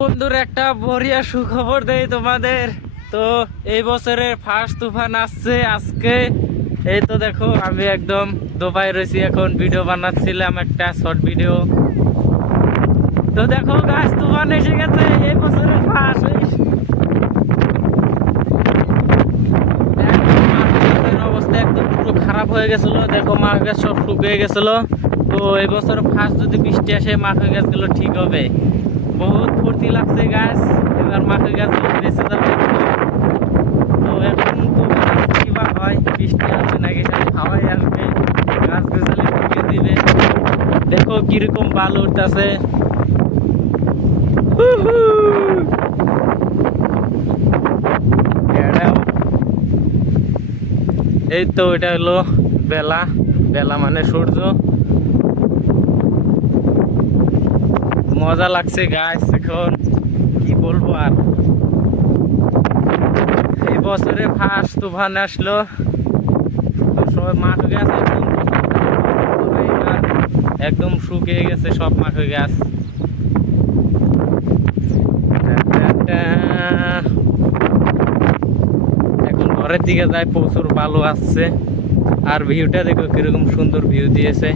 বন্ধুর একটা বড়িয়া সুখবর দেই তোমাদের। তো এই বছরের ফার্স্ট তুফান আসছে আজকে। এই তো দেখো আমি একদম দোবাই রয়েছি, এখন ভিডিও বানাচ্ছিলাম একটা শর্ট ভিডিও। তো দেখো গাছ তুফান এসে গেছে এই বছরের ফার্স্ট। অবস্থা একদম পুরো খারাপ হয়ে গেছিল, দেখো মাছ গাছ সব শুকিয়ে গেছিল। তো এই বছর ফার্স্ট যদি বৃষ্টি আসে মাখা গাছগুলো ঠিক হবে। বহুত ফুর্তি লাগছে গাছ, এবার মাখা গাছগুলো বেঁচে যাবে। তো এখন তো কিবা হয়, বৃষ্টি আসবে নাকি খালি হাওয়াই আসবে, গাছ গাছালি ঢুকিয়ে দিবে। দেখো কিরকম বালু উঠতেছে। এই তো এটা হলো বেলা, বেলা মানে সূর্য। মজা লাগছে গাছ, এখন কি বলবো আর। এই বছরে ফার্স্ট তুফান আসলো, তো সবাই মাখা গাছ একদম শুকিয়ে গেছে, সব মাখা গাছ। এখন ঘরের দিকে যায়, প্রচুর ভালো আসছে। আর ভিউটা দেখো কিরকম সুন্দর ভিউ দিয়েছে।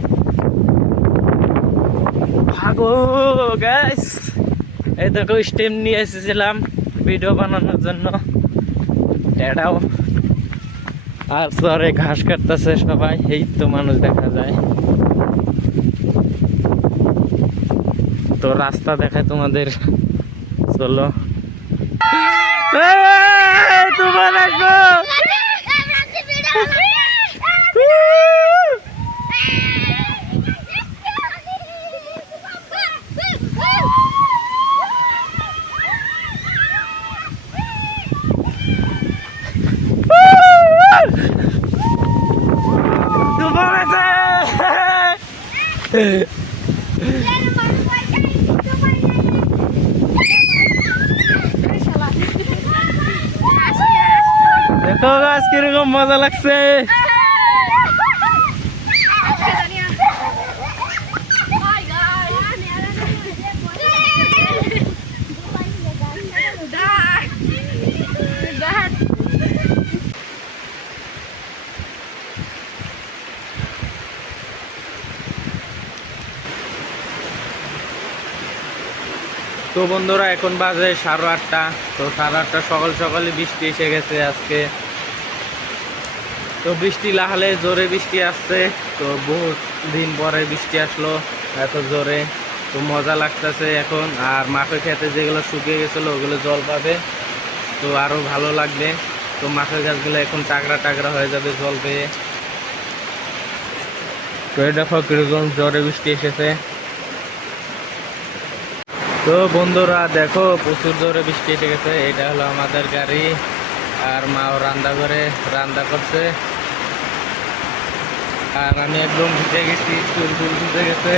ভাগো গাইস, এই দেখো স্টেম নিয়ে এসেছিলাম ভিডিও বানানোর জন্য। এটাও আর সরে ঘাস কাটতেছে সবাই, এই তো মানুষ দেখা যায়। তো রাস্তা দেখায় তোমাদের, চলো তোমার দেখো গাছ কিরকম মজা লাগছে। তো বন্ধুরা এখন বাজে 8:30। তো 8:30 সকাল সকালে বৃষ্টি এসে গেছে আজকে। তো বৃষ্টি লাহালে জোরে বৃষ্টি আসছে, তো বহুত দিন পরে বৃষ্টি আসলো এত জোরে। তো মজা লাগতেছে এখন। আর মাঠে খেতে যেগুলো শুকিয়ে গেছিলো ওগুলো জল পাবে, তো আরো ভালো লাগবে। তো মাঠের গাছগুলো এখন টাকরা টাকরা হয়ে যাবে জল পেয়ে। তো এই দেখো কিরকম জোরে বৃষ্টি এসেছে। তো বন্ধুরা দেখো প্রচুর জোরে বৃষ্টি এসে গেছে। এটা হলো আমাদের গাড়ি, আর মাও রান্না করে রান্না করছে। আর আমি একদম ভিজে গেছি, চুল ভিজে গেছে।